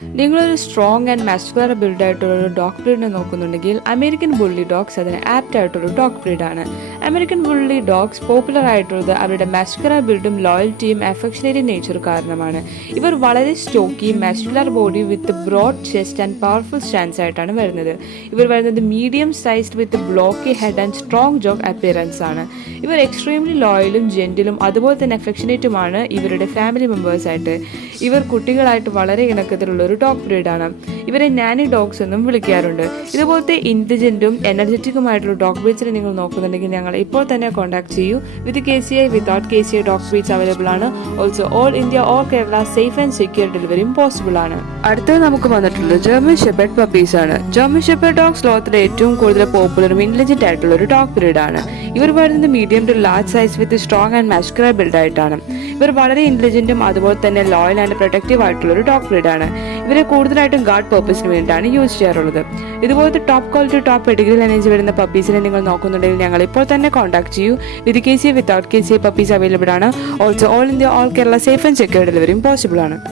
നിങ്ങളൊരു strong and muscular build ആയിട്ടുള്ള dog ബ്രീഡിനെ നോക്കുന്നുണ്ടെങ്കിൽ അമേരിക്കൻ ബുള്ളി ഡോഗ്സ് അതിന് ആപ്റ്റ് ആയിട്ടൊരു ഡോഗ് ബ്രീഡാണ് അമേരിക്കൻ ബുള്ളി ഡോഗ്സ് പോപ്പുലർ ആയിട്ടുള്ളത് അവരുടെ മസ്കുലർ ബിൽഡും ലോയൽറ്റിയും അഫക്ഷനറി നേച്ചർ കാരണമാണ്. ഇവർ വളരെ stocky muscular body with broad chest and powerful stance ആയിട്ടാണ് വരുന്നത്. ഇവർ വരുന്നത് medium sized with blocky head and strong jaw appearance ആണ്. ഇവർ എക്സ്ട്രീംലി ലോയലും ജെന്റിലും അതുപോലെ തന്നെ അഫക്ഷനേറ്റുമാണ് ഇവരുടെ ഫാമിലി മെമ്പേഴ്സായിട്ട് ഇവർ കുട്ടികളായിട്ട് വളരെ ഇണക്കത്തിലുള്ള ഒരു ഡോഗ് ബ്രീഡാണ് ഇവരെ നാനി ഡോഗ്സ് എന്നും വിളിക്കാറുണ്ട്. ഇതുപോലത്തെ ഇന്റലിജന്റും എനർജറ്റിക്കുമായിട്ടുള്ള ഡോഗ് ബ്രീഡ്സിനെ നിങ്ങൾ നോക്കുന്നുണ്ടെങ്കിൽ ഞങ്ങൾ ഇപ്പോൾ തന്നെ കോൺടാക്ട് ചെയ്യൂ. With K C I without K C I dog breeds available ആണ്. Also all India all Kerala safe and secure ഡെലിവറിയും പോസിബിൾ ആണ്. അടുത്തത് നമുക്ക് വന്നിട്ടുള്ളത് ജർമ്മൻ ഷെപ്പേർഡ് പപ്പീസ് ആണ്. ജർമ്മൻ ഷെപ്പേർഡ് ഡോഗ്സ് ലോകത്തിലെ ഏറ്റവും കൂടുതൽ പോപ്പുലറും ഇന്റലിജന്റ് ആയിട്ടുള്ള ഒരു ഡോഗ് ആണ്. ഇവർ വരുന്നത് medium to large size with strong and muscular build ആയിട്ടാണ്. ഇവർ വളരെ ഇന്റലിജന്റും അതുപോലെ തന്നെ ലോയൽ ആൻഡ് പ്രൊട്ടക്റ്റീവ് ആയിട്ടുള്ള ഒരു ഡോഗ് ആണ്. ഇവരെ കൂടുതലായിട്ടും ഗാർഡ് പർപ്പസിന് വേണ്ടിയിട്ടാണ് യൂസ് ചെയ്യാറുള്ളത്. ഇതുപോലത്തെ top quality top pedigree lineage വരുന്ന പപ്പീസിനെ നിങ്ങൾ നോക്കുന്നുണ്ടെങ്കിൽ ഞങ്ങൾ ഇപ്പോൾ തന്നെ കോൺടാക്ട് ചെയ്യൂ. With K C without K C puppies available ആണ്. Also all India all Kerala safe and secure ഡെലിവറിയും പോസിബിൾ ആണ്.